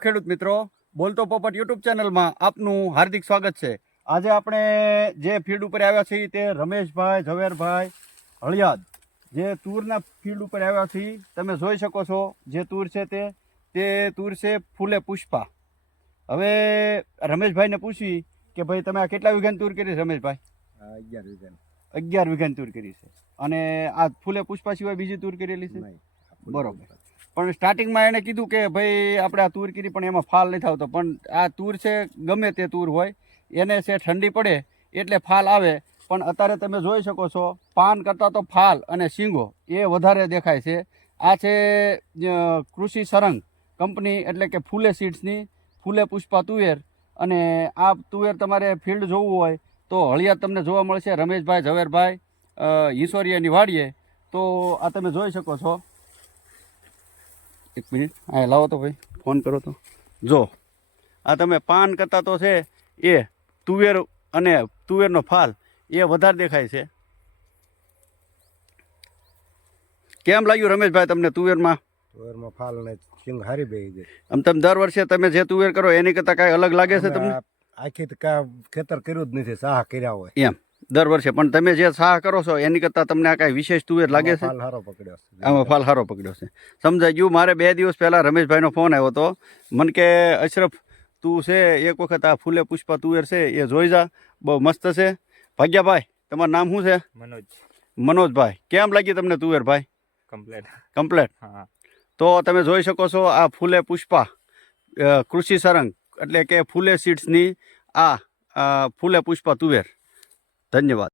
ખેડૂત મિત્રો, બોલતો પોપટ યુટ્યુબ ચેનલમાં આપનું હાર્દિક સ્વાગત છે। આજે આપણે જે ફિલ્ડ ઉપર આવ્યા છીએ તે રમેશભાઈ ઝવેરભાઈ હળિયાદ જે તૂરના ફિલ્ડ ઉપર આવ્યા છીએ। તમે જોઈ શકો છો જે તૂર છે તે તૂર છે ફૂલે પુષ્પા। હવે રમેશભાઈને પૂછી કે ભાઈ તમે આ કેટલા વીઘાની તૂર કરી? રમેશભાઈ 11 વીઘાની તૂર કરી છે અને આ ફૂલે પુષ્પા સિવાય બીજી તૂર કરેલી છે? બરોબર। પણ સ્ટાર્ટિંગમાં એણે કીધું કે ભાઈ આપણે આ તૂર કરી પણ એમાં ફાલ નથી આવતો, પણ આ તૂર છે ગમે તે તૂર હોય એને છે ઠંડી પડે એટલે ફાલ આવે, પણ અત્યારે તમે જોઈ શકો છો પાન કરતાં તો ફાલ અને શીંગો એ વધારે દેખાય છે। આ છે કૃષિ સરંગ કંપની એટલે કે ફૂલે સીડ્સની ફૂલે પુષ્પા તુવેર, અને આ તુવેર તમારે ફિલ્ડ જોવું હોય તો હળિયાદ તમને જોવા મળશે રમેશભાઈ ઝવેરભાઈ હિસોરિયાની વાડીએ। તો આ તમે જોઈ શકો છો। એક મિનિટ હા લાવો તો ભાઈ, ફોન કરો તો જો આ તમે પાન કરતા તો છે એ તુવેર અને તુવેરનો ફાલ એ વધારે દેખાય છે। કેમ લાગ્યું રમેશભાઈ તમને તુવેરમાં ફાલ ને સિંગ હારી બેહી ગઈ? આમ તમે દર વર્ષે તમે જે તુવેર કરો એની કરતાં કાંઈ અલગ લાગે છે તમને? આખી ખેતર કર્યું જ નથી, સાહ કર્યા હોય એમ દર વર્ષે, પણ તમે જે સાહ કરો છો એની કરતાં તમને આ કાંઈ વિશેષ તુવેર લાગે છે? ફાલ હારો પકડ્યો છે, આમાં ફાલ સારો પકડ્યો છે, સમજાઈ ગયું। મારે 2 દિવસ પહેલાં રમેશભાઈનો ફોન આવ્યો હતો, મને કે અશરફ તું છે એક વખત આ ફૂલે પુષ્પા તુવેર છે એ જોઈ જા, બહુ મસ્ત છે। ભાગ્યાભાઈ તમારું નામ શું છે? મનોજભાઈ, કેમ લાગી તમને તુવેર ભાઈ? કમ્પ્લેટ। હા, તો તમે જોઈ શકો છો આ ફૂલે પુષ્પા કૃષિ સરંગ એટલે કે ફૂલે સીડ્સની આ ફૂલે પુષ્પા તુવેર। ધન્યવાદ।